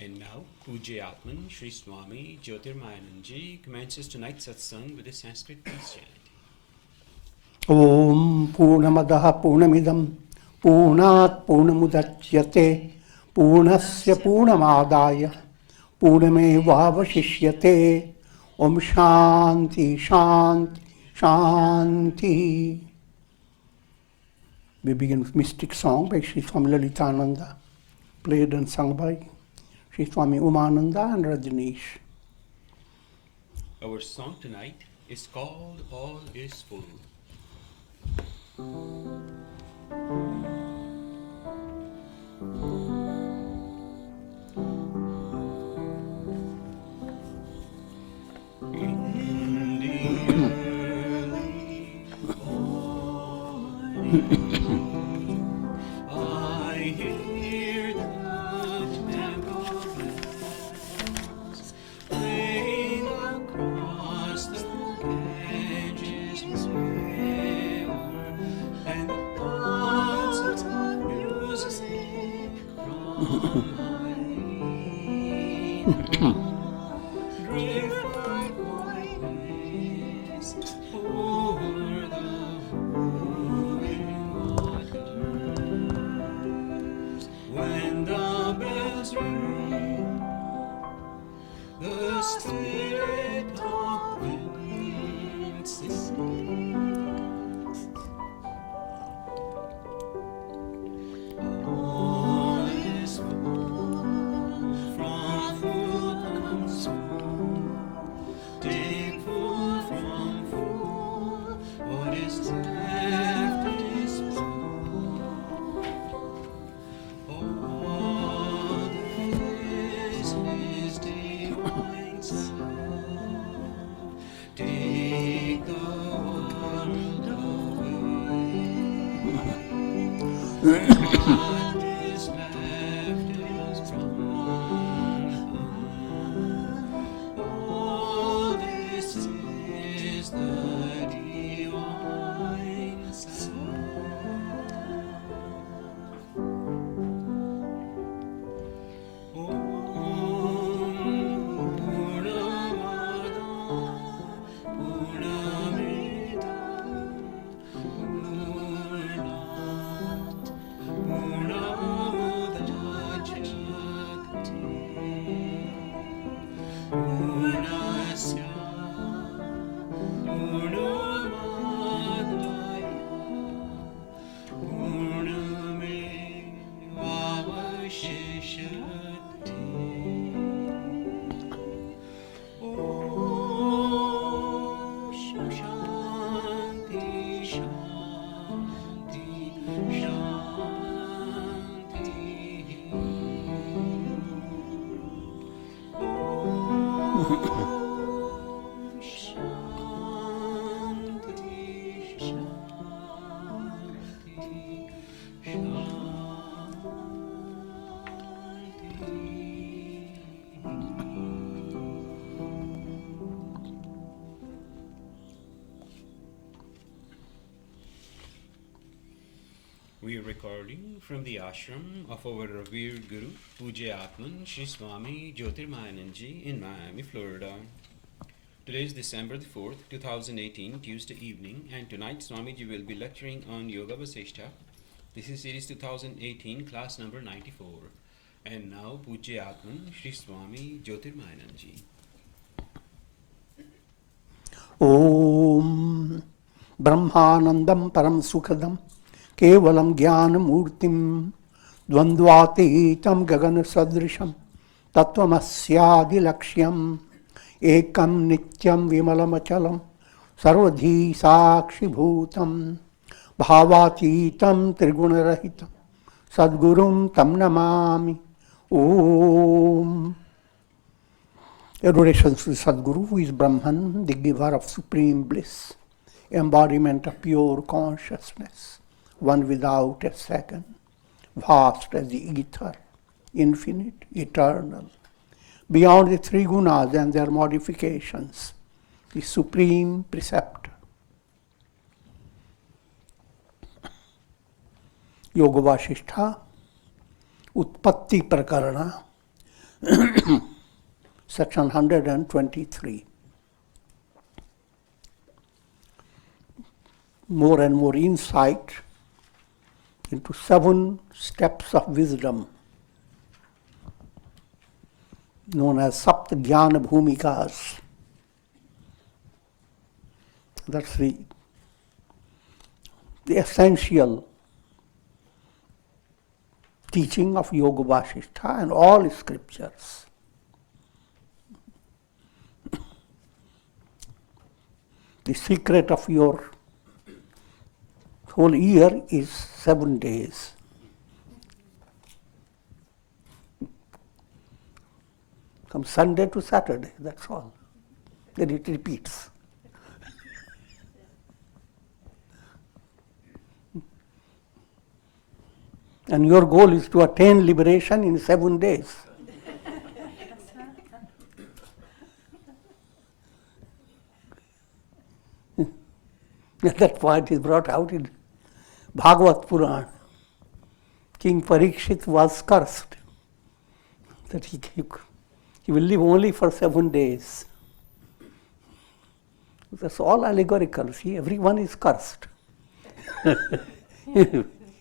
And now, Pujya Atman Sri Swami Jyotirmayananda commences tonight's Satsang with a Sanskrit peace chant. Om Purnamadaha Purnamidam Purnat Purnamudachyate Purnasya Purnamadaya Purnamevavashishyate. Om Shanti Shanti Shanti. We begin with mystic song by Sri Swami Lalitananda, played and sung by Sri Swami Umananda and Rajneesh. Our song tonight is called All is Full. I hear the temple bells playing across the Ganges river, and the thoughts of music from my drift like white mist over the when the bells ring, the spirit of the wind sings. All is full, from full comes full. Take full from full, what is left is full. All this is divine self. Take the world away. What is left is Brahman. All this is the divine self. We are recording from the ashram of our revered Guru, Pujya Atman Sri Swami Jyotirmayananda in Miami, Florida. Today is December the 4th, 2018, Tuesday evening, and tonight Swamiji will be lecturing on Yoga Vasistha. This is series 2018, class number 94. And now Pujya Atman Sri Swami Jyotirmayananda. Om Brahmanandam Param Sukhadam Kevalam Jnanamurtim Dvandvatitam Gagana Sadrisham Tattvamasya Laksham Ekam Nityam Vimalamachalam Sarvadhi Sakshi Bhutam Bhavatitam Trigunarahitam Sadgurum Tam Namami. Om. Adoration to Sadguru, who is Brahman, the giver of supreme bliss, embodiment of pure consciousness, one without a second, vast as the ether, infinite, eternal, beyond the three gunas and their modifications, the supreme preceptor. Yoga Vasistha, Utpatti Prakarana, Section 123. More and more insight into 7 steps of wisdom, known as Sapt Jnana Bhumikas. That's the essential teaching of Yoga Vasistha and all scriptures. The secret of your whole year is 7 days. From Sunday to Saturday, that's all. Then it repeats. And your goal is to attain liberation in 7 days. That point is brought out in Bhagavad Puran. King Parikshit was cursed that he will live only for 7 days. That's all allegorical. See, everyone is cursed.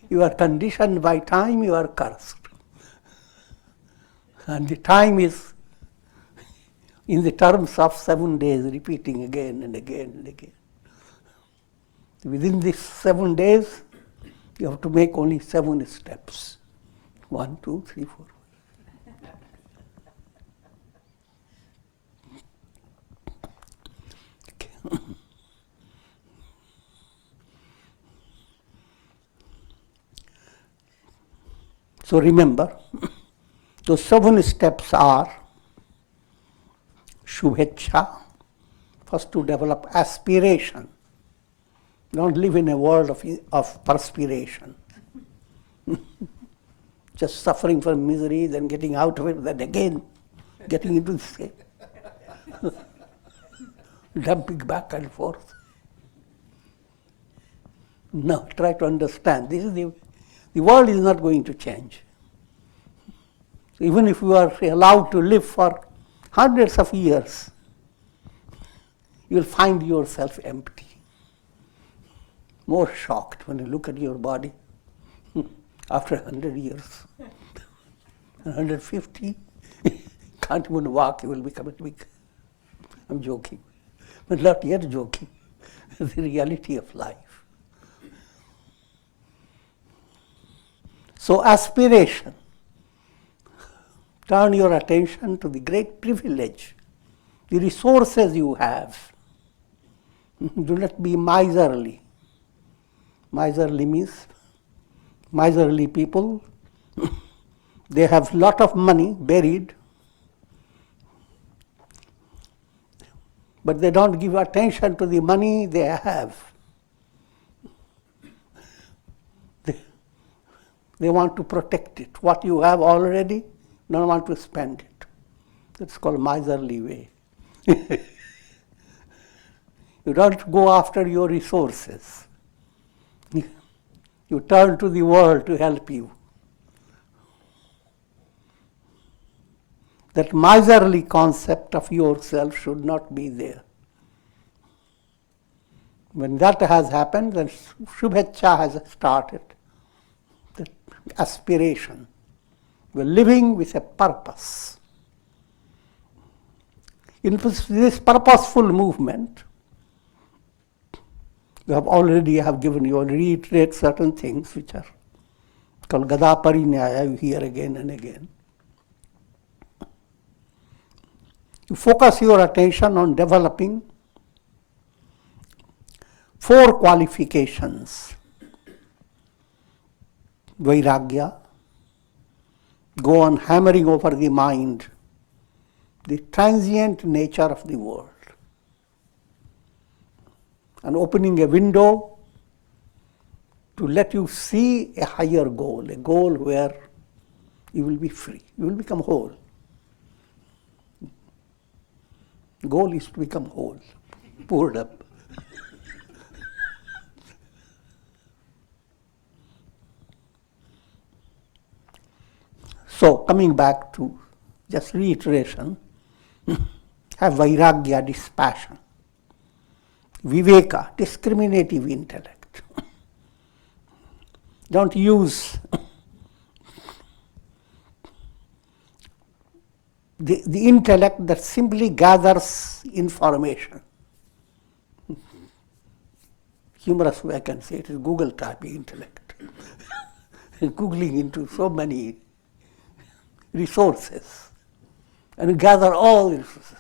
You are conditioned by time, you are cursed. And the time is in the terms of 7 days, repeating again and again and again. Within these 7 days, you have to make only 7 steps. 1, 2, 3, 4. Okay. So remember, those 7 steps are Shubhecha, first to develop aspiration. Don't live in a world of perspiration. Just suffering from misery, then getting out of it, then again getting into the same. Dumping back and forth. No, try to understand. This is the world is not going to change. Even if you are allowed to live for hundreds of years, you will find yourself empty. More shocked when you look at your body after 100 years. 150, can't even walk, you will become weak. I'm joking, but not yet joking. The reality of life. So aspiration. Turn your attention to the great privilege, the resources you have. Do not be miserly. Miserly means miserly people. They have lot of money buried, but they don't give attention to the money they have. They want to protect it. What you have already, don't want to spend it. That's called miserly way. You don't go after your resources. You turn to the world to help you. That miserly concept of yourself should not be there. When that has happened, then Shubhecha has started. The aspiration. We're living with a purpose. In this purposeful movement, you have already given you, reiterate certain things which are called Gada Parinyaya, you hear again and again. You focus your attention on developing 4 qualifications. Vairagya, go on hammering over the mind, the transient nature of the world. And opening a window to let you see a higher goal, a goal where you will be free, you will become whole. Goal is to become whole, poured up. So, coming back to just reiteration, have vairagya, dispassion, viveka, discriminative intellect. Don't use the intellect that simply gathers information. Humorous way I can say it is Google type intellect. Googling into so many resources and gather all resources.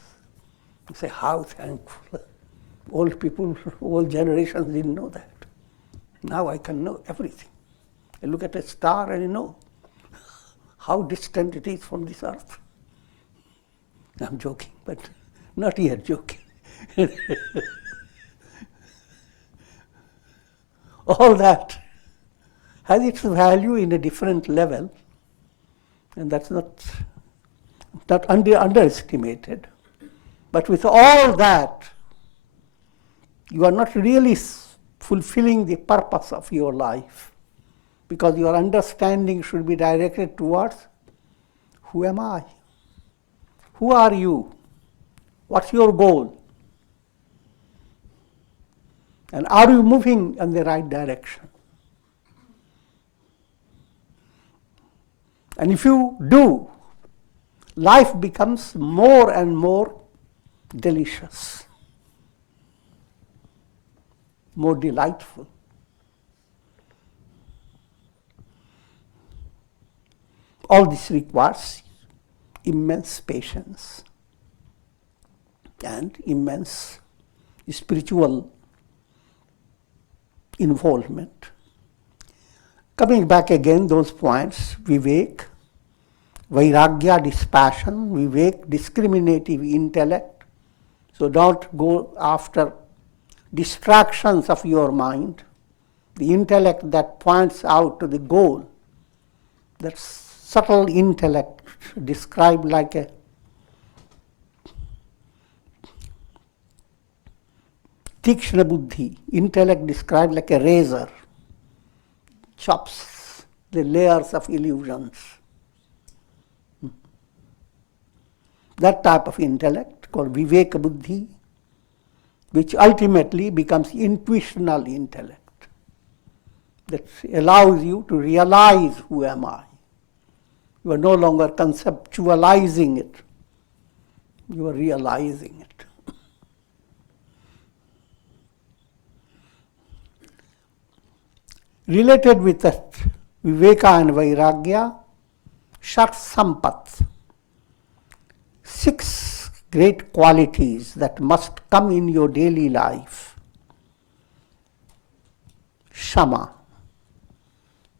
You say, how thankful. Old people, old generations didn't know that. Now I can know everything. I look at a star and I know how distant it is from this earth. I'm joking, but not yet joking. All that has its value in a different level, and that's not underestimated. But with all that, you are not really fulfilling the purpose of your life, because your understanding should be directed towards, who am I? Who are you? What's your goal? And are you moving in the right direction? And if you do, life becomes more and more delicious, more delightful. All this requires immense patience and immense spiritual involvement. Coming back again, those points, vivek, vairagya, dispassion, vivek, discriminative intellect. So don't go after distractions of your mind. The intellect that points out to the goal, that subtle intellect described like a tikshna buddhi, intellect described like a razor, chops the layers of illusions. That type of intellect called viveka buddhi, which ultimately becomes intuitional intellect, that allows you to realize who am I. You are no longer conceptualizing it, you are realizing it. Related with that viveka and vairagya, shat sampat, 6 great qualities that must come in your daily life. Shama,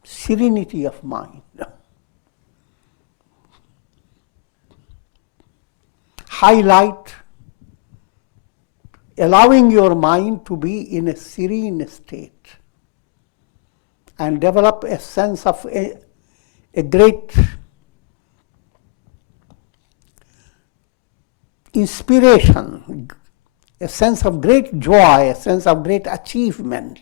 serenity of mind. Highlight, allowing your mind to be in a serene state and develop a sense of a great inspiration, a sense of great joy, a sense of great achievement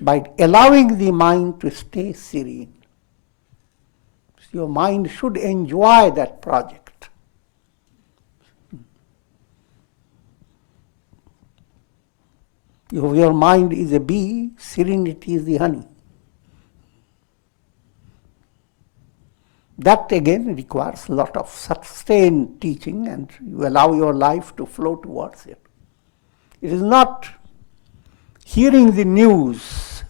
by allowing the mind to stay serene. Your mind should enjoy that project. If your mind is a bee, serenity is the honey. That again requires a lot of sustained teaching, and you allow your life to flow towards it. It is not hearing the news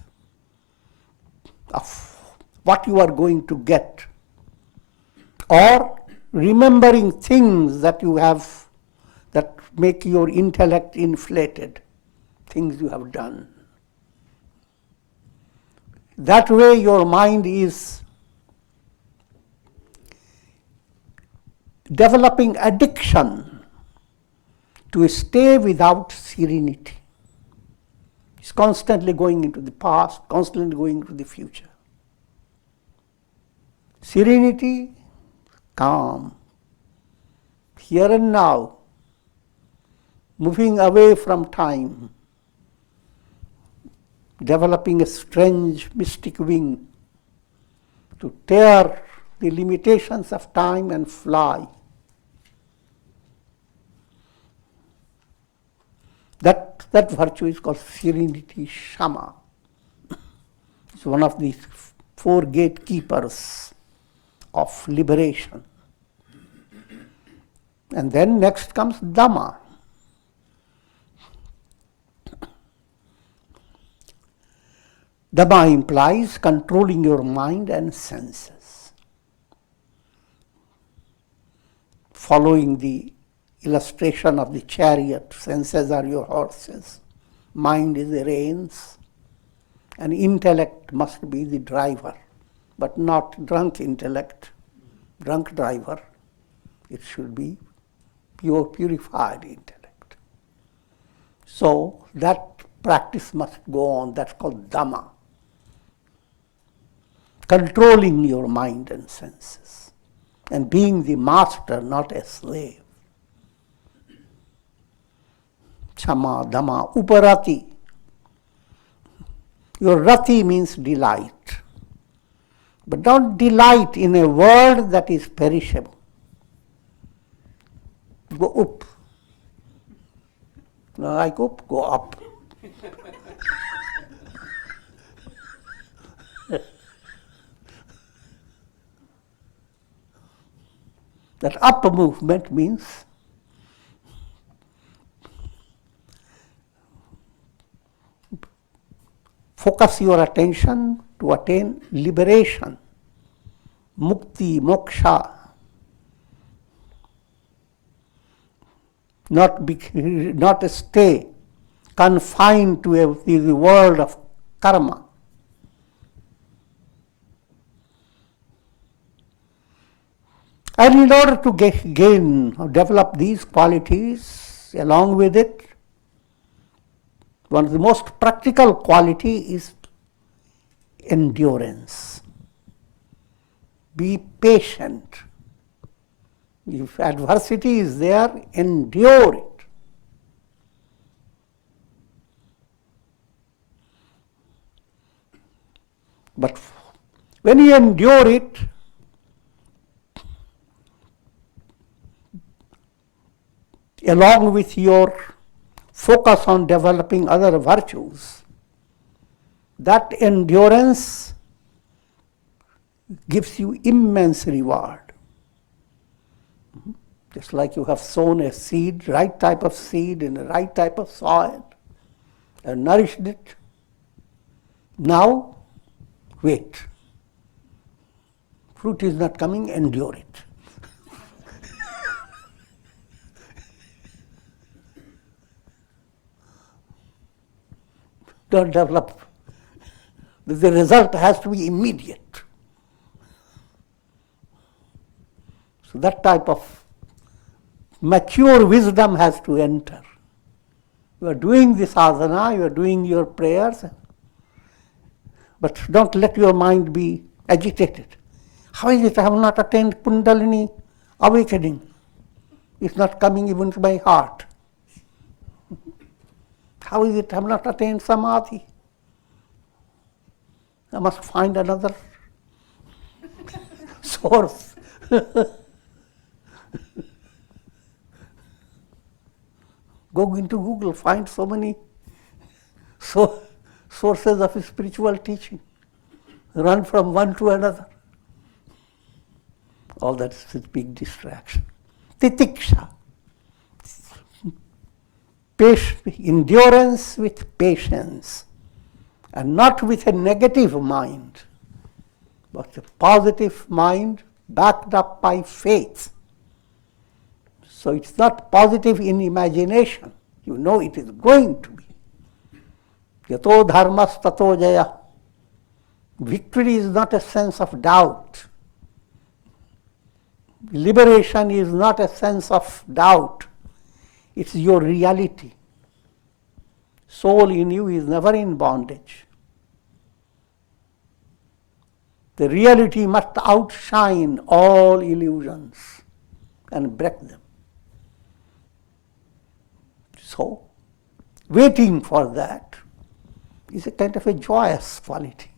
of what you are going to get, or remembering things that you have that make your intellect inflated, things you have done. That way your mind is developing addiction to stay without serenity. It's constantly going into the past, constantly going into the future. Serenity, calm, here and now, moving away from time, developing a strange mystic wing to tear the limitations of time and fly. That virtue is called serenity, shama. It's one of the four gatekeepers of liberation. And then next comes Dhamma. Dhamma implies controlling your mind and senses. Following the illustration of the chariot, senses are your horses, mind is the reins, and intellect must be the driver, but not drunk intellect, drunk driver. It should be pure, purified intellect. So that practice must go on. That's called Dhamma. Controlling your mind and senses and being the master, not a slave. Chama, Dhamma, Uparati. Your rati means delight. But don't delight in a world that is perishable. Go up. No, like up, go up. That up movement means focus your attention to attain liberation, mukti, moksha, not stay confined to the world of karma. And in order to gain or develop these qualities, along with it, one of the most practical quality is endurance. Be patient. If adversity is there, endure it. But when you endure it, along with your focus on developing other virtues, that endurance gives you immense reward. Just like you have sown a seed, right type of seed in the right type of soil, and nourished it. Now, wait. Fruit is not coming, endure it. Don't develop. The result has to be immediate. So that type of mature wisdom has to enter. You are doing this sadhana, you are doing your prayers, but don't let your mind be agitated. How is it I have not attained Kundalini awakening? It's not coming even to my heart. How is it I have not attained Samadhi? I must find another source. Go into Google, find so many sources of spiritual teaching. Run from one to another. All that is a big distraction. Titiksha. Endurance with patience, and not with a negative mind, but a positive mind backed up by faith. So it's not positive in imagination. You know it is going to be. Yato dharmas tato jaya. Victory is not a sense of doubt. Liberation is not a sense of doubt. It's your reality. Soul in you is never in bondage. The reality must outshine all illusions and break them. So, waiting for that is a kind of a joyous quality.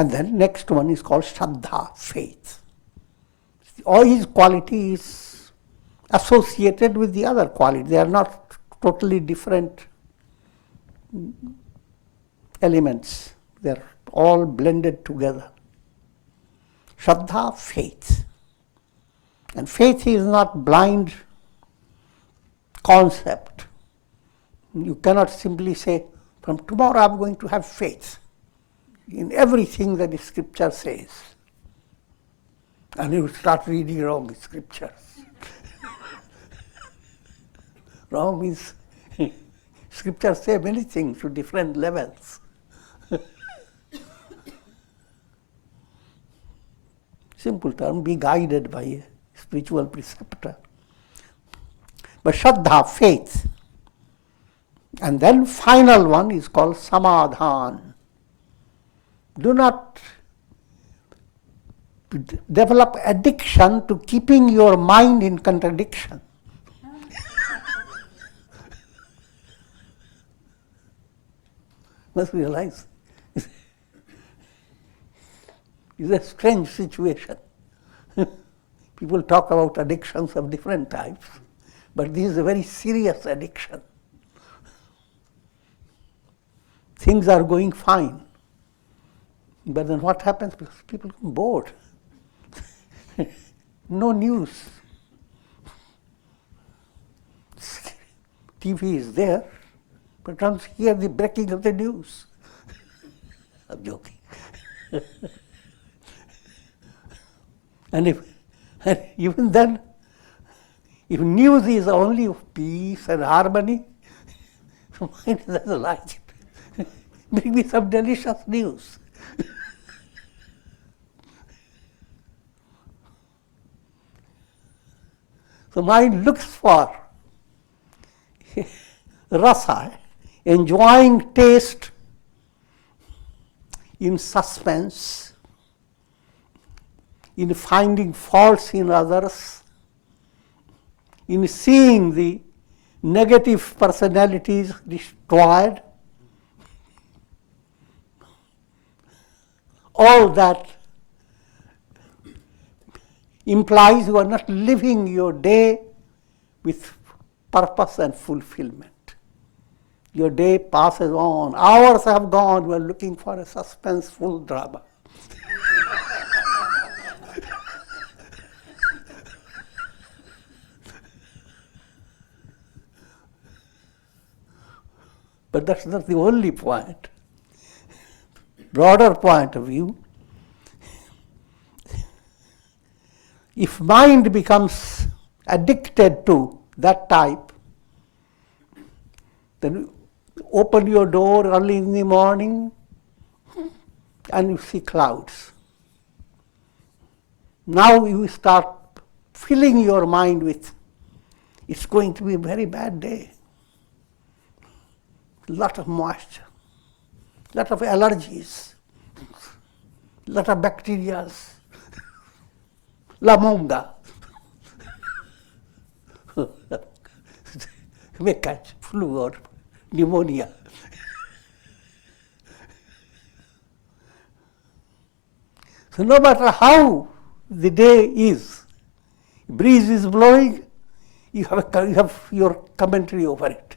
And then next one is called Shraddha, faith. All his quality is associated with the other quality. They are not totally different elements. They are all blended together. Shraddha, faith. And faith is not blind concept. You cannot simply say, from tomorrow I'm going to have faith in everything that the scripture says. And you start reading wrong scriptures. Wrong means scriptures say many things to different levels. Simple term, be guided by a spiritual preceptor. But Shraddha, faith. And then final one is called Samadhan. Do not develop addiction to keeping your mind in contradiction. Must realize it's a strange situation. People talk about addictions of different types, but this is a very serious addiction. Things are going fine, but then what happens? People become bored. No news. TV is there, but don't hear the breaking of the news. I'm joking. And even then, if news is only of peace and harmony, mind doesn't like it. Bring me some delicious news. So mind looks for rasa, enjoying taste in suspense, in finding faults in others, in seeing the negative personalities destroyed. All that implies you are not living your day with purpose and fulfillment. Your day passes on. Hours have gone. You are looking for a suspenseful drama. But that's not the only point. Broader point of view, if mind becomes addicted to that type, then open your door early in the morning and you see clouds. Now you start filling your mind with, it's going to be a very bad day. Lot of moisture, lot of allergies, lot of bacteria, la monga. May catch flu or pneumonia. So no matter how the day is, breeze is blowing, you have your commentary over it.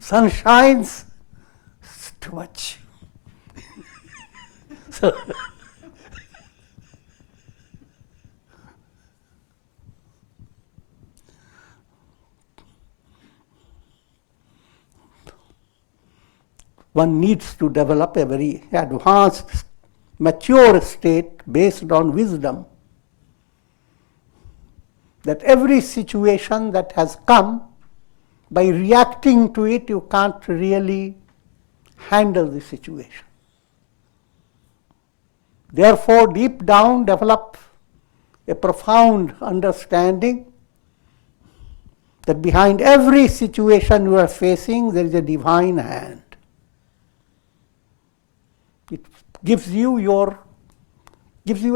Sun shines, it's too much. So one needs to develop a very advanced, mature state based on wisdom. That every situation that has come, by reacting to it, you can't really handle the situation. Therefore, deep down, develop a profound understanding that behind every situation you are facing, there is a divine hand. It gives you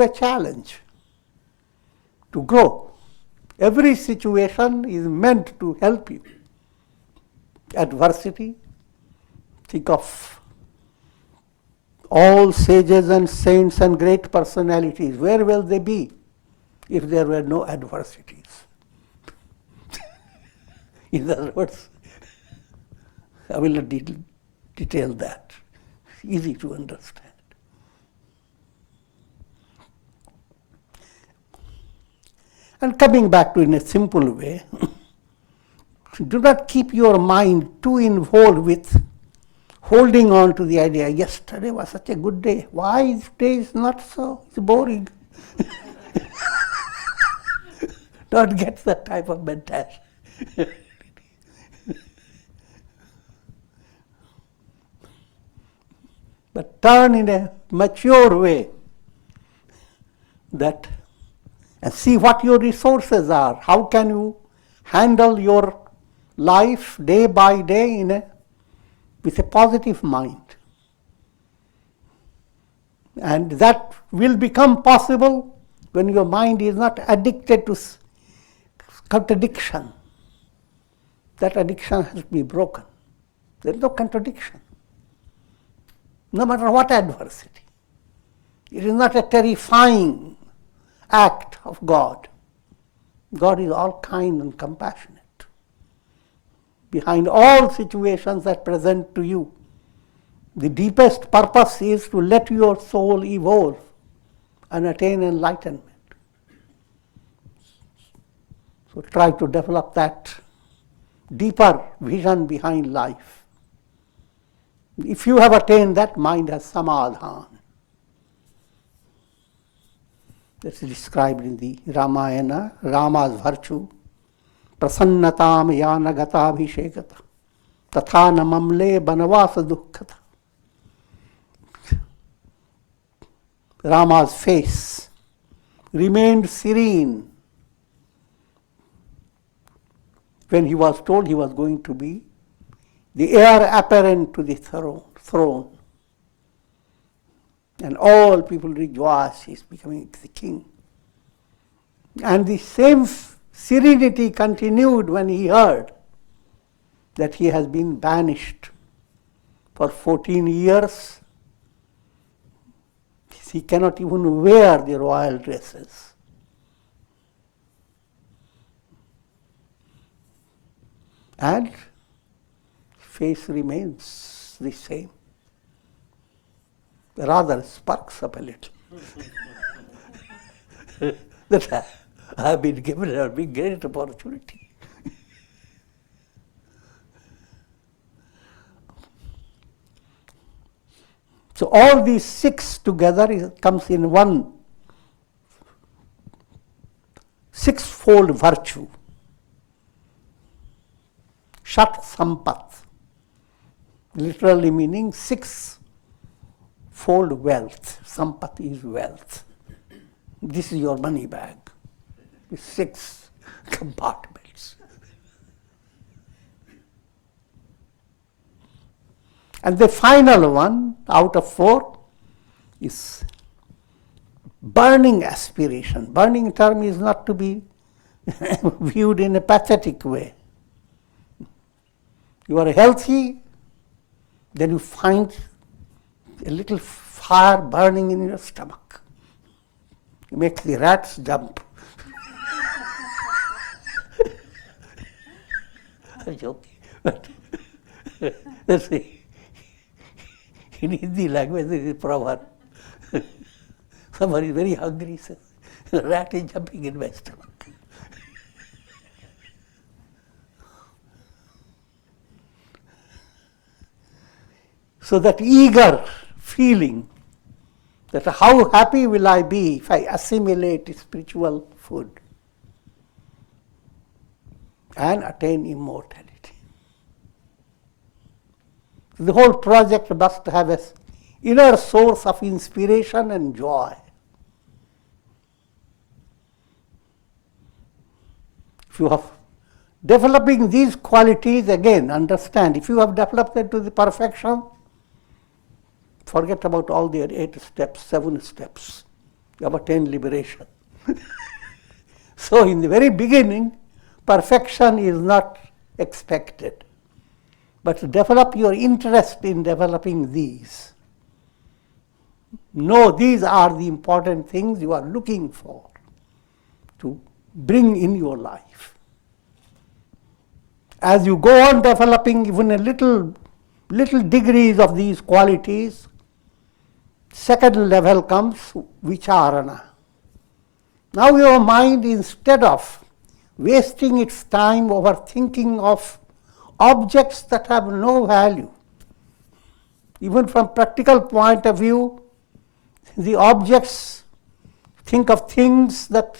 a challenge to grow. Every situation is meant to help you. Adversity, think of All sages and saints and great personalities, where will they be if there were no adversities? In other words, I will not detail that. It's easy to understand. And coming back to in a simple way, do not keep your mind too involved with holding on to the idea, yesterday was such a good day. Why today is not so? It's boring. Don't get that type of mentality. But turn in a mature way that and see what your resources are. How can you handle your life day by day with a positive mind? And that will become possible when your mind is not addicted to contradiction. That addiction has to be broken. There is no contradiction. No matter what adversity. It is not a terrifying act of God. God is all kind and compassionate. Behind all situations that present to you, the deepest purpose is to let your soul evolve and attain enlightenment. So try to develop that deeper vision behind life. If you have attained that, mind has samadhan. That's described in the Ramayana, Rama's virtue. Prasannatam yanagata abhishekata tatha namamle banavasa dukkhata. Rama's face remained serene when he was told he was going to be the heir apparent to the throne. And all people rejoice, he is becoming the king. And the same serenity continued when he heard that he has been banished for 14 years. He cannot even wear the royal dresses. And face remains the same. Rather sparks up a little. That I have been given a big great opportunity. So all these six together comes in one sixfold virtue. Shat sampat, literally meaning six-fold wealth. Sampat is wealth. This is your money bag with 6 compartments. And the final one out of 4 is burning aspiration. Burning term is not to be viewed in a pathetic way. You are healthy, then you find a little fire burning in your stomach. You make the rats jump. I'm joking. But let's see. In Hindi language, there is a proverb. Somebody is very hungry, says, the rat is jumping in my stomach. So that eager feeling that how happy will I be if I assimilate spiritual food and attain immortality. The whole project must have an inner source of inspiration and joy. If you have developing these qualities, again, understand, if you have developed them to the perfection, forget about all the 8 steps, 7 steps. You have attained liberation. So in the very beginning, perfection is not expected. But to develop your interest in developing these. know these are the important things you are looking for to bring in your life. As you go on developing even a little degrees of these qualities, second level comes vicharana. Now your mind, instead of wasting its time over thinking of objects that have no value, even from practical point of view, the objects, think of things that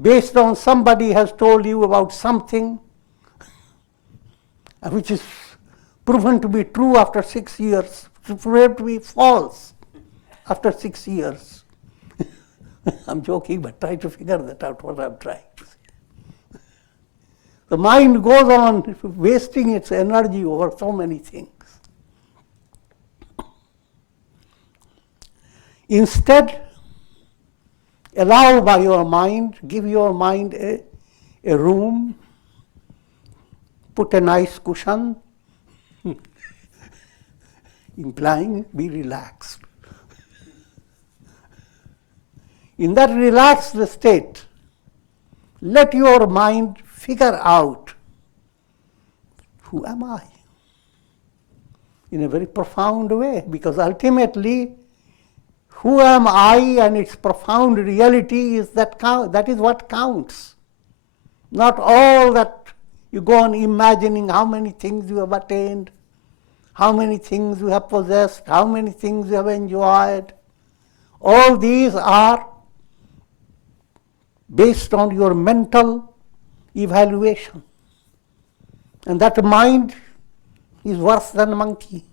based on somebody has told you about something which is proven to be true after 6 years, proven to be false after 6 years. I'm joking, but try to figure that out, what I'm trying to say. The mind goes on wasting its energy over so many things. Instead, allow by your mind, give your mind a room, put a nice cushion, implying be relaxed. In that relaxed state, let your mind figure out, who am I? In a very profound way, because ultimately, who am I and its profound reality is that is what counts. Not all that you go on imagining how many things you have attained, how many things you have possessed, how many things you have enjoyed. All these are based on your mental evaluation. And that mind is worse than a monkey.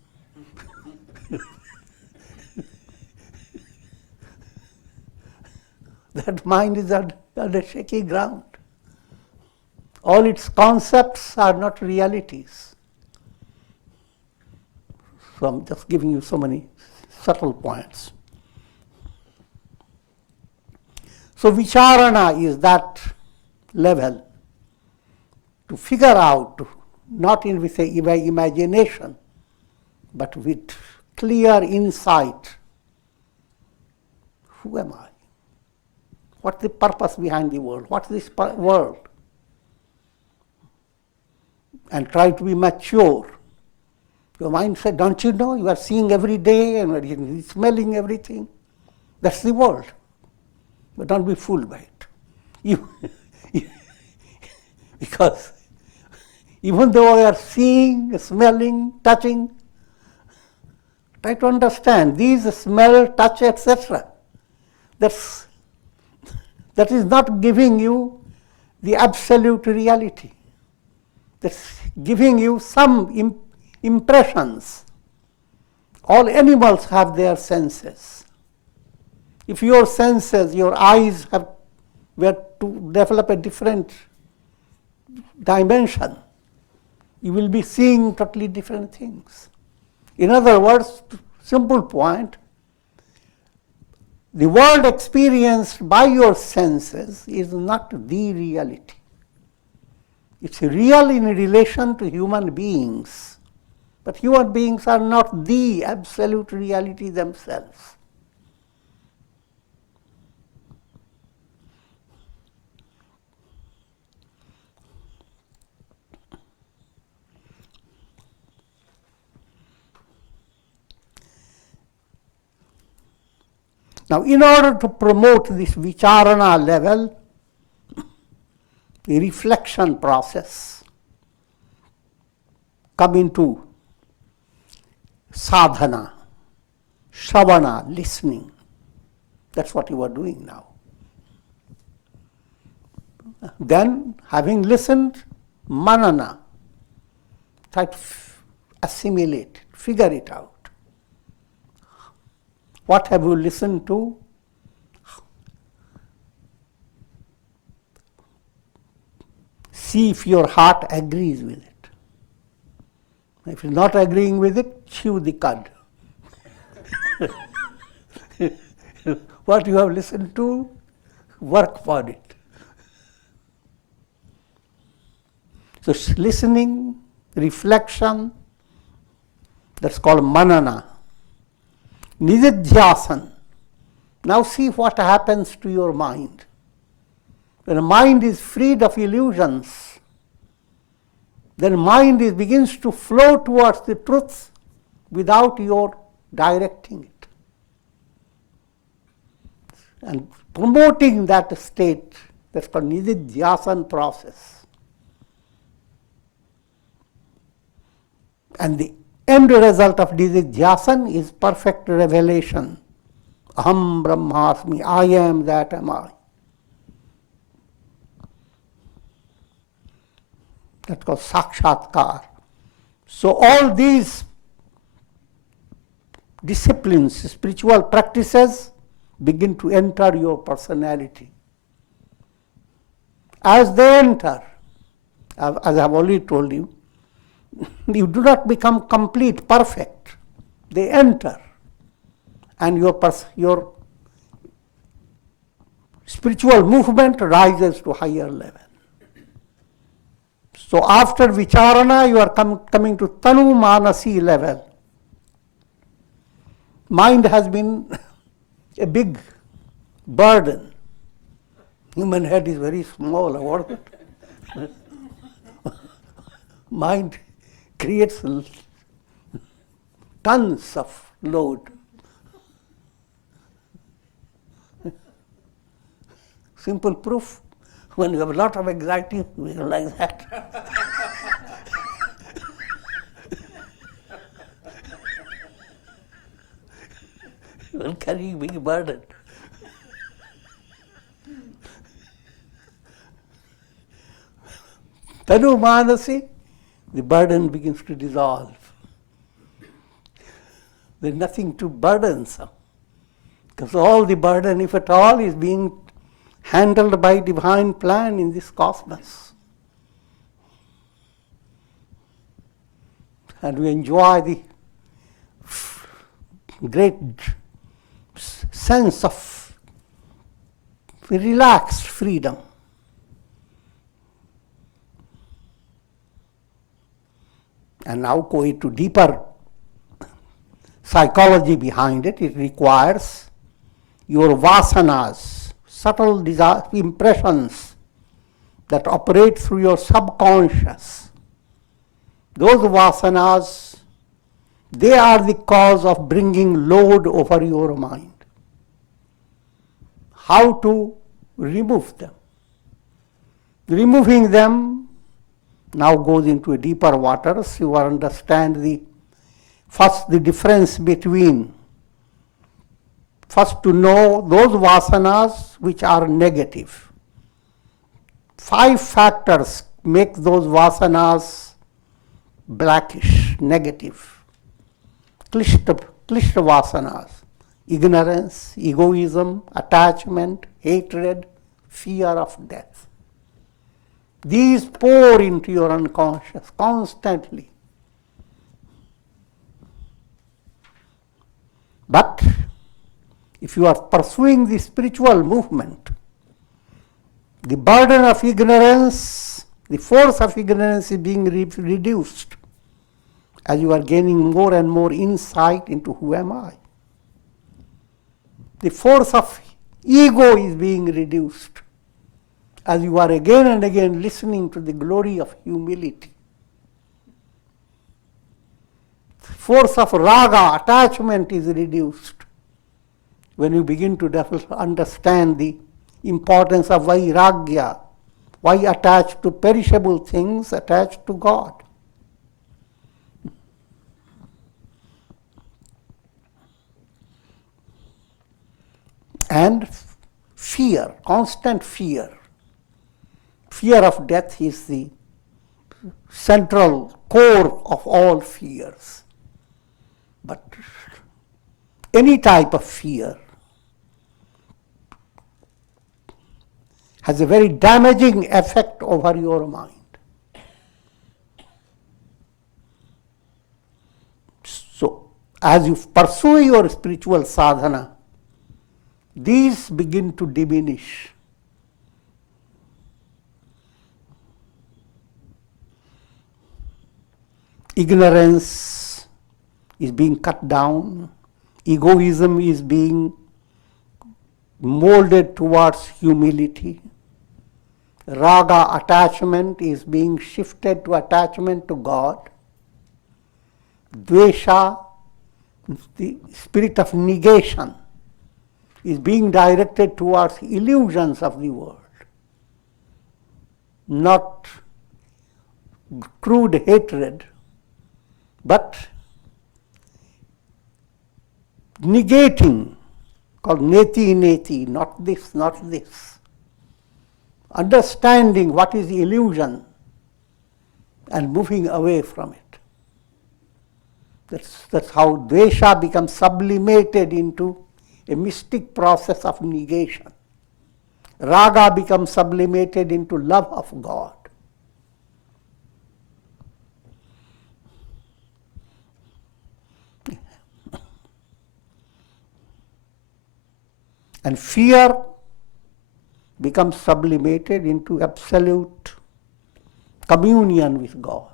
That mind is on a shaky ground. All its concepts are not realities. So I'm just giving you so many subtle points. So vicharana is that level to figure out, not with imagination, but with clear insight. Who am I? What's the purpose behind the world? What's this world? And try to be mature. Your mind said, don't you know, you are seeing every day and you are smelling everything. That's the world. But don't be fooled by it. Because even though you are seeing, smelling, touching, try to understand these smell, touch, etc. That is not giving you the absolute reality. That's giving you some impressions. All animals have their senses. If your senses, your eyes were to develop a different dimension, you will be seeing totally different things. In other words, simple point, the world experienced by your senses is not the reality. It's real in relation to human beings, but human beings are not the absolute reality themselves. Now, in order to promote this vicharana level, the reflection process come into sadhana, shravana, listening. That's what you are doing now. Then, having listened, manana, try to assimilate, figure it out. What have you listened to? See if your heart agrees with it. If it's not agreeing with it, chew the cud. What you have listened to, work for it. So listening, reflection, that's called manana. Nididhyasan. Now see what happens to your mind. When the mind is freed of illusions, then mind begins to flow towards the truth without your directing it. And promoting that state, that's called Nididhyasan process. And the end result of Nididhyasan is perfect revelation. Aham Brahmasmi, I am that am I. That's called Sakshatkar. So all these disciplines, spiritual practices, begin to enter your personality. As they enter, as I have already told you, you do not become complete, perfect. They enter, and your spiritual movement rises to higher level. So after vicharana, you are coming to tanu manasi level. Mind has been a big burden. Human head is very small, what is it? Mind creates tons of load. Simple proof, when you have a lot of anxiety, we are like that. You are carrying a big burden. Tanu manasi, the burden begins to dissolve. There's nothing too burdensome. Because all the burden, if at all, is being handled by divine plan in this cosmos. And we enjoy the great sense of relaxed freedom. And now go into deeper psychology behind it. It requires your vasanas, subtle impressions that operate through your subconscious. Those vasanas, they are the cause of bringing load over your mind. How to remove them? Removing them now goes into a deeper waters. You understand the difference between, first to know those vasanas which are negative. 5 factors make those vasanas blackish, negative. Klishta vasanas, ignorance, egoism, attachment, hatred, fear of death. These pour into your unconscious constantly. But if you are pursuing the spiritual movement, the burden of ignorance, the force of ignorance is being reduced as you are gaining more and more insight into who am I. The force of ego is being reduced as you are again and again listening to the glory of humility. The force of raga, attachment, is reduced when you begin to understand the importance of vairagya. Why attach to perishable things, attach to God? And fear, constant fear. Fear of death is the central core of all fears. But any type of fear has a very damaging effect over your mind. So, as you pursue your spiritual sadhana, these begin to diminish. Ignorance is being cut down, Egoism is being molded towards humility. Raga, attachment, is being shifted to attachment to God. Dvesha, the spirit of negation, is being directed towards illusions of the world, not crude hatred, but negating, called neti neti, not this, not this. Understanding what is illusion and moving away from it. That's how dvesha becomes sublimated into a mystic process of negation. Raga becomes sublimated into love of God. And fear becomes sublimated into absolute communion with God,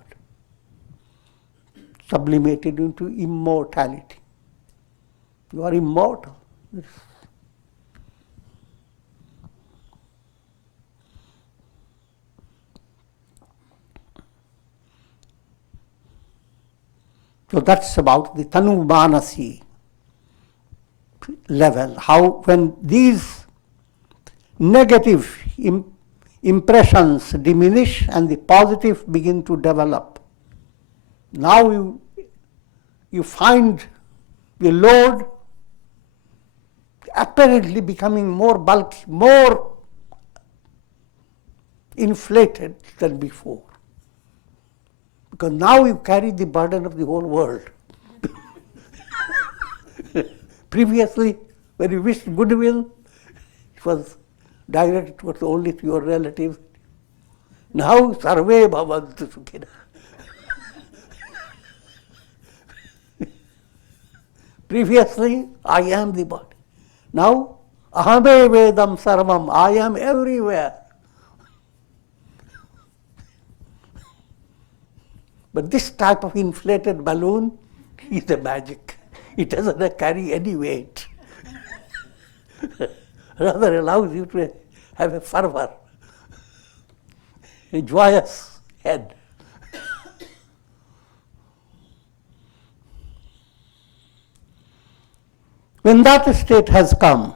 sublimated into immortality. You are immortal. So that's about the Tanu Manasi level, how when these negative impressions diminish and the positive begin to develop. Now you find the load apparently becoming more bulky, more inflated than before. Because now you carry the burden of the whole world. Previously, when you wished goodwill, it was directed towards only to your relatives. Now, sarve bhavantu sukhina. Previously, I am the body. Now, ahame vedam sarvam, I am everywhere. But this type of inflated balloon is a magic. It doesn't carry any weight. Rather allows you to have a fervor, a joyous head. When that state has come,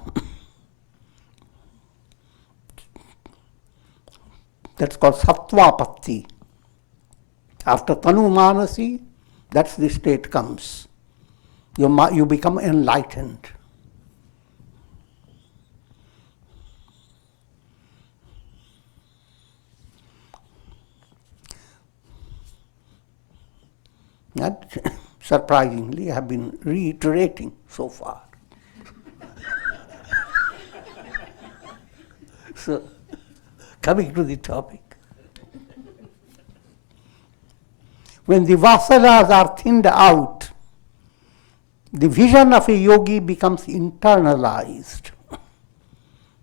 that's called sattvapatti. After Tanu Manasi, that's the state comes. You become enlightened. That, surprisingly, I have been reiterating so far. So, coming to the topic. When the vasanas are thinned out, the vision of a yogi becomes internalized.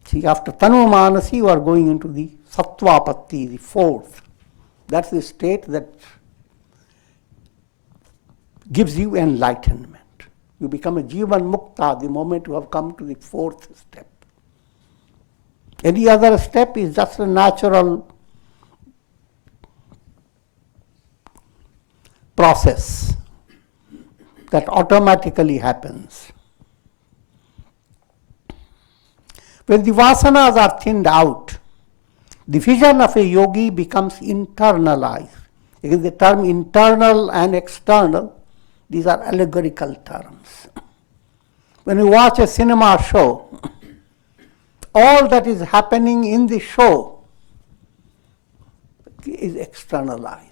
See, after Tanu Manasi, you are going into the sattvapatti, the fourth. That's the state that gives you enlightenment. You become a jivan mukta the moment you have come to the fourth step. Any other step is just a natural process that automatically happens. When the vasanas are thinned out, the vision of a yogi becomes internalized. Again, the term internal and external, these are allegorical terms. When you watch a cinema show, all that is happening in the show is externalized.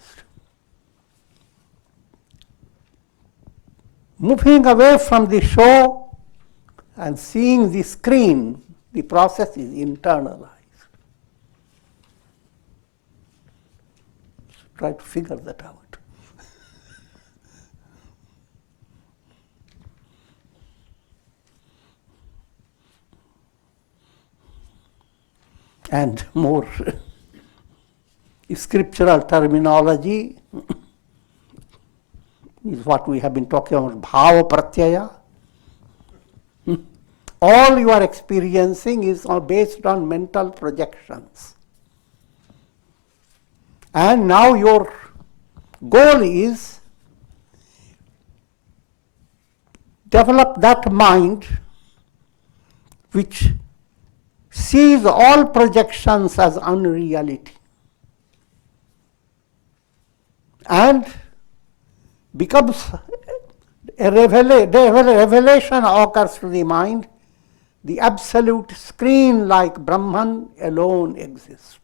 Moving away from the show and seeing the screen, the process is internalized. Try to figure that out. And more scriptural terminology is what we have been talking about, bhava pratyaya. All you are experiencing is based on mental projections. And now your goal is develop that mind which sees all projections as unreality and becomes a revelation occurs to the mind. The absolute screen like Brahman alone exists.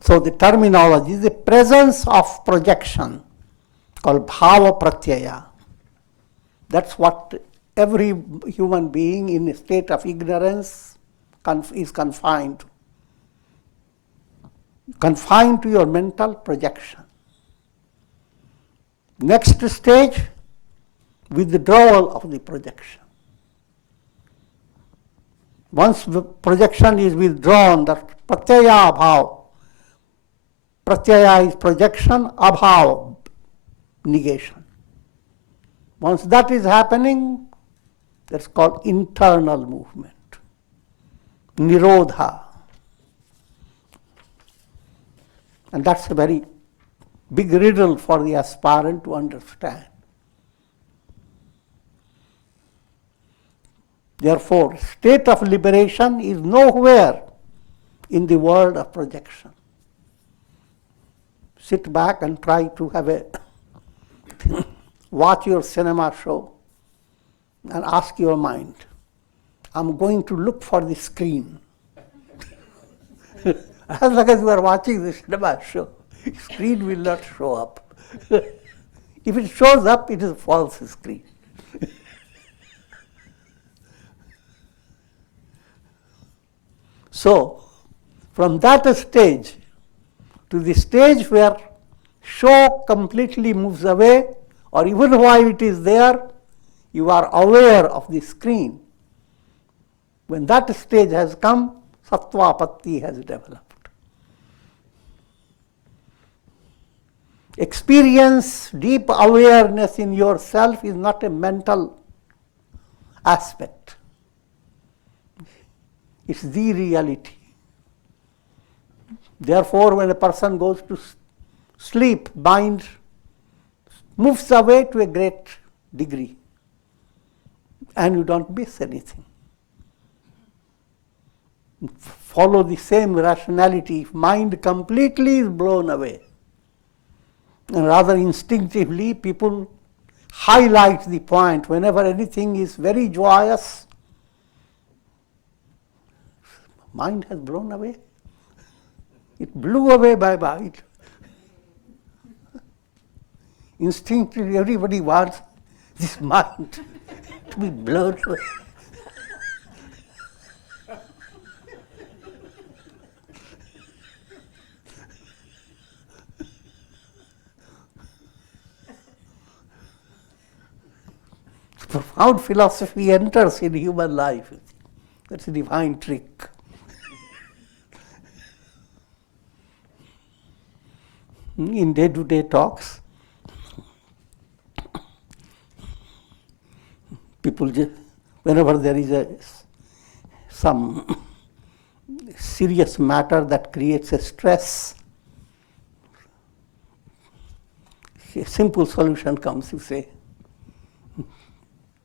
So the terminology is the presence of projection called bhava pratyaya. That's what every human being in a state of ignorance is confined to. Confined to your mental projection. Next stage, withdrawal of the projection. Once the projection is withdrawn, that pratyaya bhava. Pratyaya is projection, abhava, negation. Once that is happening, that's called internal movement. Nirodha. And that's a very big riddle for the aspirant to understand. Therefore, state of liberation is nowhere in the world of projection. Sit back and try to have a watch your cinema show and ask your mind, I'm going to look for the screen. As long as you are watching the cinema show, screen will not show up. If it shows up, it is a false screen. So, from that stage to the stage where show completely moves away, or even while it is there, you are aware of the screen. When that stage has come, sattvapatti has developed. Experience deep awareness in yourself is not a mental aspect. It's the reality. Therefore, when a person goes to sleep, mind moves away to a great degree, and you don't miss anything. Follow the same rationality. If mind completely is blown away, and rather instinctively people highlight the point whenever anything is very joyous, mind has blown away. It blew away by mind. Instinctively everybody wants this mind to be blown away. Profound philosophy enters in human life. That's a divine trick. In day-to-day talks, people, whenever there is some serious matter that creates a stress, a simple solution comes, you say,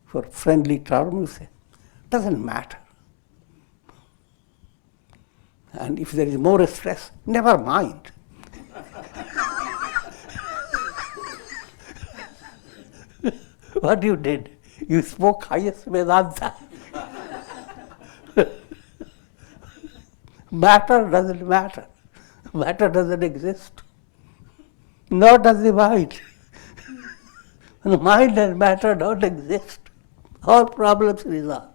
for friendly term, you say, doesn't matter. And if there is more stress, never mind. What you did? You spoke highest Vedanta. Matter doesn't matter. Matter doesn't exist. Nor does the mind. The mind and matter don't exist. All problems resolved.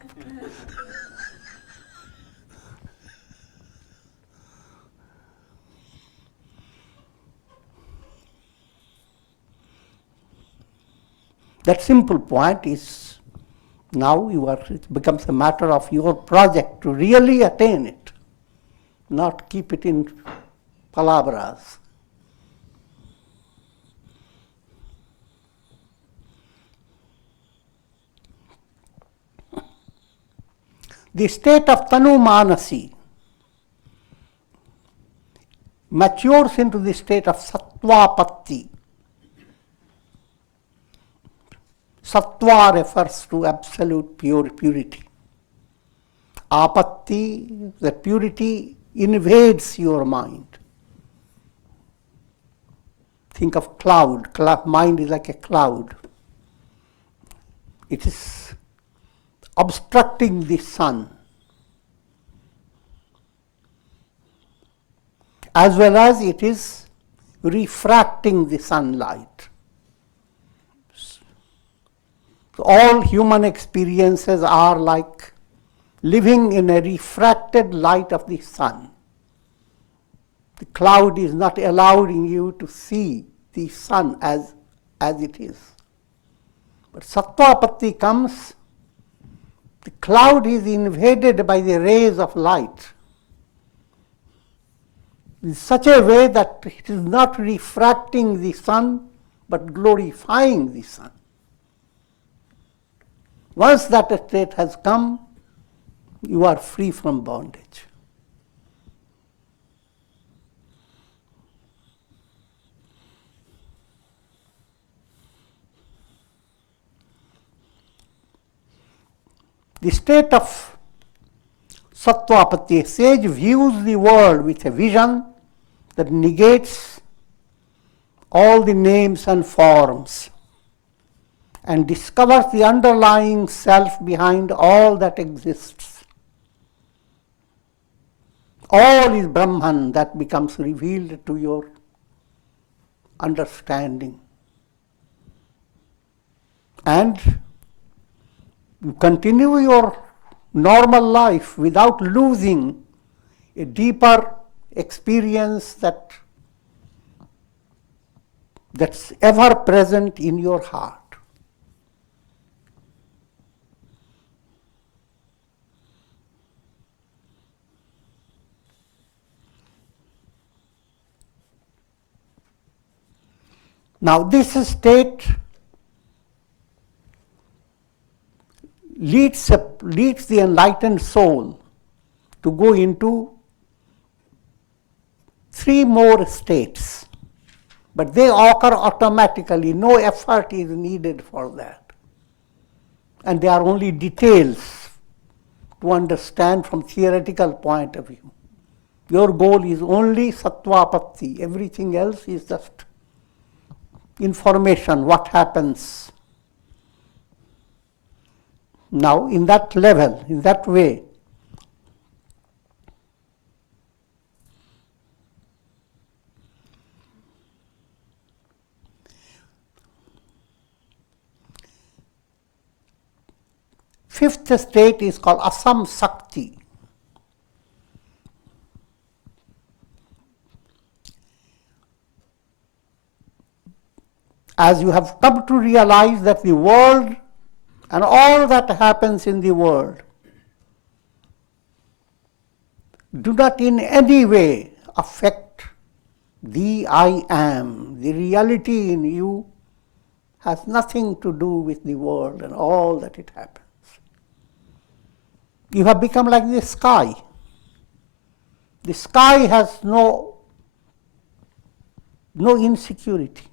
That simple point is now it becomes a matter of your project to really attain it. not keep it in palabras. The state of Tanu Manasi matures into the state of Sattvapatti. Sattva refers to absolute purity. Apatti, the purity invades your mind. Think of cloud. Mind is like a cloud. It is obstructing the sun, as well as it is refracting the sunlight. So all human experiences are like living in a refracted light of the sun. The cloud is not allowing you to see the sun as it is. But Sattvapatti comes, the cloud is invaded by the rays of light in such a way that it is not refracting the sun, but glorifying the sun. Once that state has come, you are free from bondage. The state of Sattvapatti, a sage views the world with a vision that negates all the names and forms and discovers the underlying self behind all that exists. All is Brahman that becomes revealed to your understanding. And you continue your normal life without losing a deeper experience that's ever present in your heart. Now this state leads the enlightened soul to go into 3 more states, but they occur automatically. No effort is needed for that. And they are only details to understand from theoretical point of view. Your goal is only Sattvapatti. Everything else is just information, what happens. Now, in that level, in that way, fifth state is called Asam Sakti. As you have come to realize that the world and all that happens in the world do not in any way affect the I am. The reality in you has nothing to do with the world and all that it happens. You have become like the sky. The sky has no insecurity.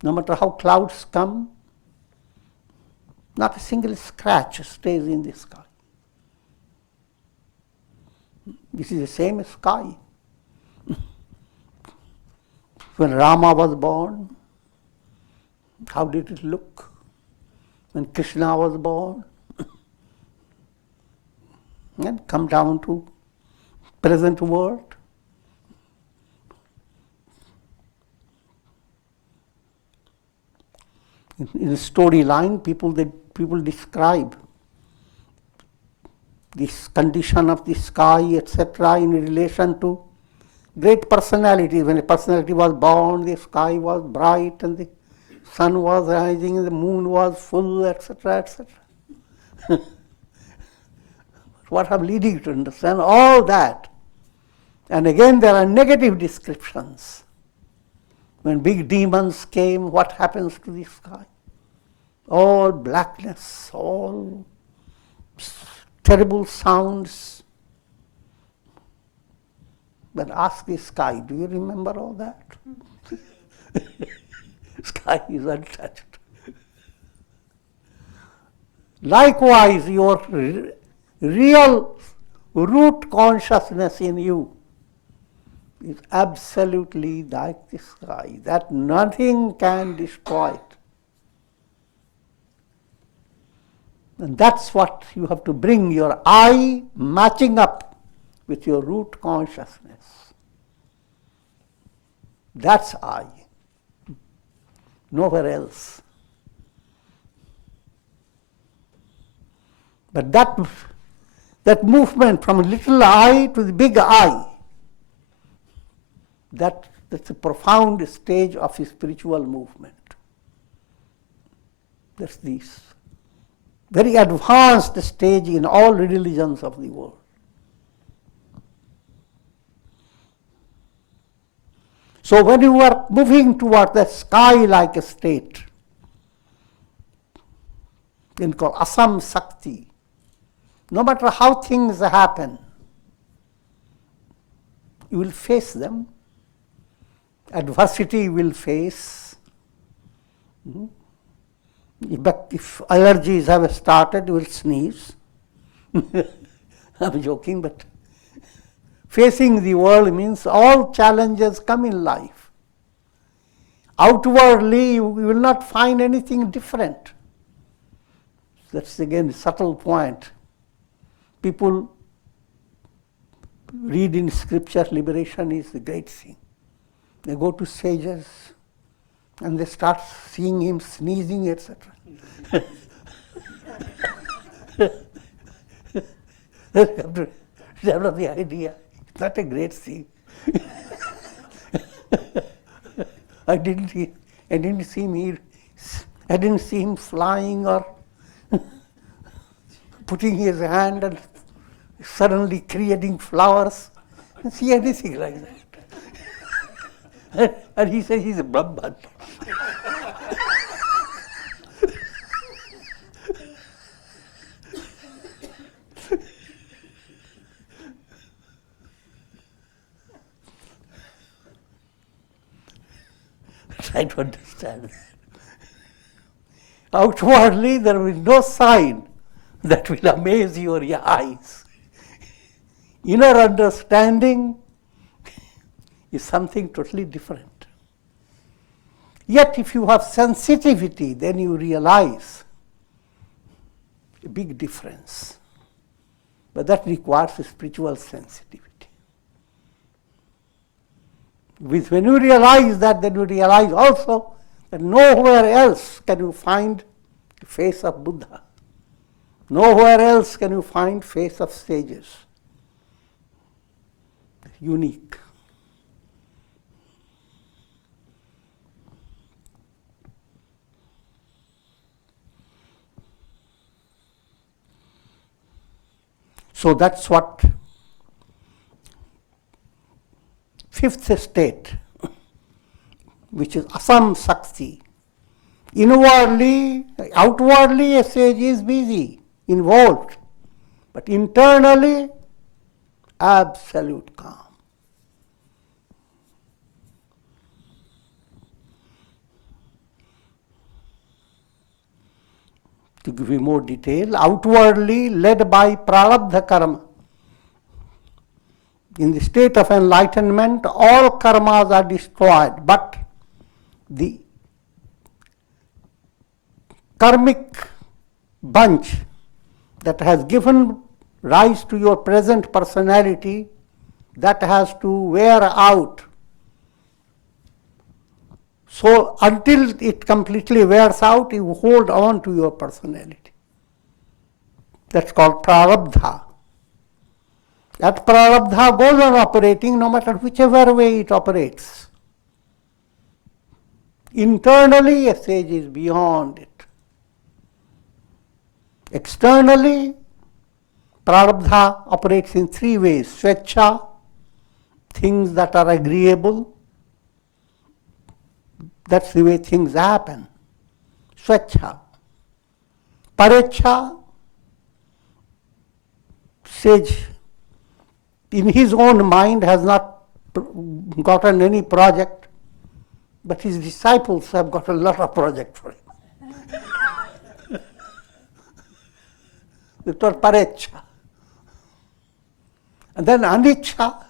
No matter how clouds come, not a single scratch stays in the sky. This is the same sky. When Rama was born, how did it look? When Krishna was born, and come down to present world. In the storyline, people describe this condition of the sky, etc., in relation to great personalities. When a personality was born, the sky was bright and the sun was rising and the moon was full, etc., etc. What I'm leading to understand, all that And again there are negative descriptions. When big demons came, what happens to the sky? All blackness, all terrible sounds. But ask the sky, do you remember all that? Sky is untouched. Likewise, your real root consciousness in you is absolutely like the sky, that nothing can destroy it. And that's what you have to bring, your I matching up with your root consciousness. That's I, nowhere else. But that movement from little I to the big I, that's a profound stage of a spiritual movement. That's this very advanced stage in all religions of the world. So when you are moving toward the sky-like state, then called Asam Sakti, no matter how things happen, you will face them. Adversity you will face. But if allergies have started, you will sneeze. I'm joking, but facing the world means all challenges come in life. Outwardly, you will not find anything different. That's again a subtle point. People read in scripture, liberation is a great thing. They go to sages and they start seeing him sneezing, etc. They have to develop the idea. It's not a great thing. I didn't see him flying or putting his hand and suddenly creating flowers. I didn't see anything like that. And he says he's a Brahman. Try to understand that. Outwardly, there will be no sign that will amaze your eyes. Inner understanding is something totally different. Yet, if you have sensitivity, then you realize a big difference. But that requires a spiritual sensitivity. When you realize that, then you realize also that nowhere else can you find the face of Buddha. Nowhere else can you find face of sages. Unique. So that's what fifth state, which is Asam Sakti. Inwardly, outwardly a sage is busy, involved, but internally, absolute calm. To give you more detail, outwardly led by prarabdha karma. In the state of enlightenment, all karmas are destroyed, but the karmic bunch that has given rise to your present personality, that has to wear out. So until it completely wears out, you hold on to your personality. That's called prarabdha. That prarabdha goes on operating no matter whichever way it operates. Internally, a sage is beyond it. Externally, prarabdha operates in three ways: swecha, things that are agreeable. That's the way things happen. Swecha. Parecha, sage in his own mind has not gotten any project, but his disciples have got a lot of project for him. That's called parecha. And then anicca.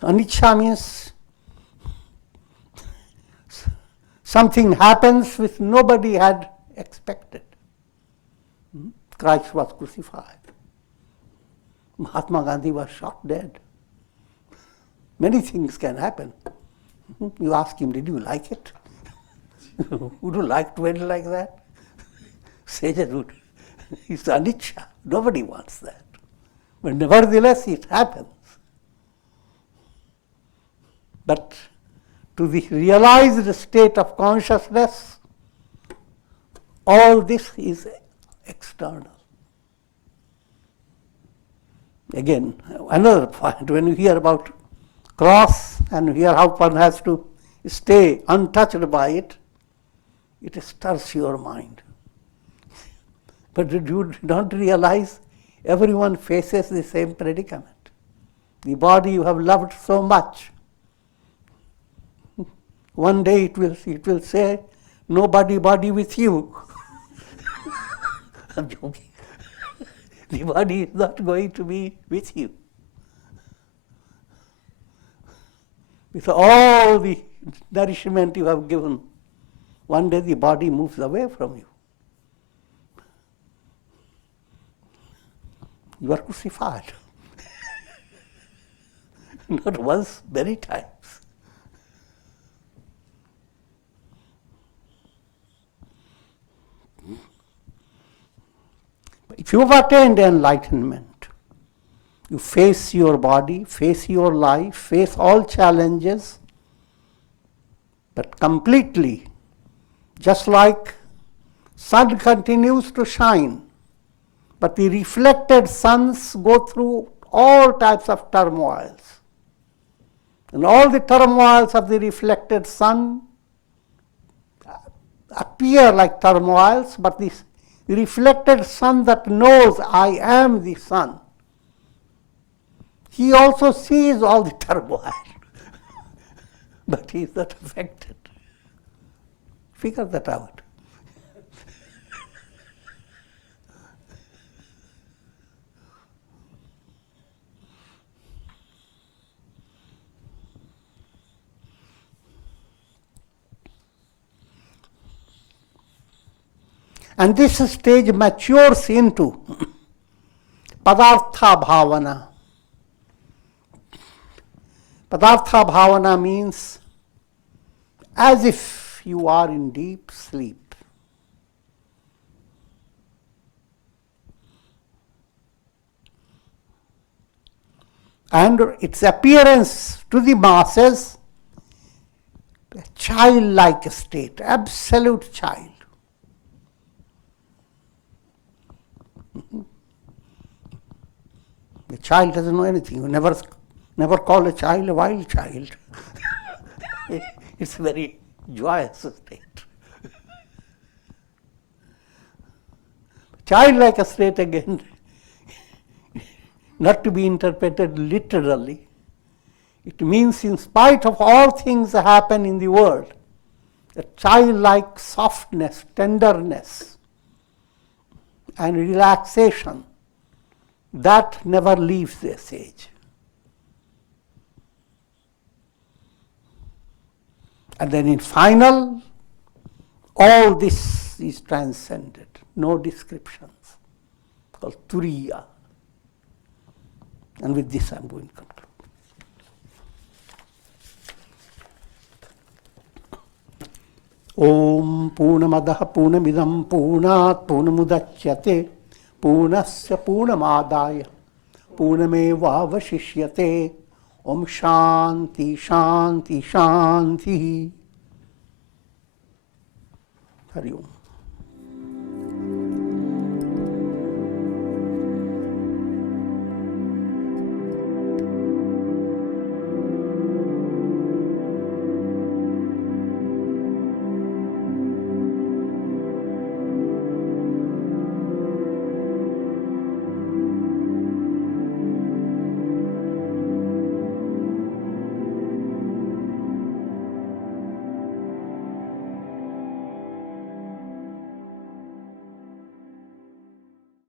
Anicca means something happens which nobody had expected. Christ was crucified. Mahatma Gandhi was shot dead. Many things can happen. You ask him, did you like it? Would you like to end like that? Sage would. It's anicca. Nobody wants that. But nevertheless, it happens. But to the realized state of consciousness, all this is external. Again, another point, when you hear about cross and hear how one has to stay untouched by it, it stirs your mind. But you don't realize everyone faces the same predicament. The body you have loved so much, one day it will say, no body with you. I'm joking. The body is not going to be with you. With all the nourishment you have given, one day the body moves away from you. You are crucified. Not once, many times. If you have attained enlightenment, you face your body, face your life, face all challenges, but completely, just like sun continues to shine, but the reflected suns go through all types of turmoils. And all the turmoils of the reflected sun appear like turmoils, but the reflected sun that knows I am the sun, he also sees all the turmoil, but he is not affected. Figure that out. And this stage matures into padartha bhavana. Padartha bhavana means as if you are in deep sleep. And its appearance to the masses, a childlike state, absolute child. The child doesn't know anything. You never call a child a wild child. It's a very joyous state. Childlike state again, not to be interpreted literally. It means in spite of all things that happen in the world, a childlike softness, tenderness, and relaxation, that never leaves the sage. And then in final, all this is transcended, no descriptions, called turiya. And with this I'm going to conclude. Om Purnamadaha Purnamidam Purnat Purnamudachyate Purnasya Purnamadaya Purnameva Vashishyate Om Shanti Shanti Shanti Hari Om.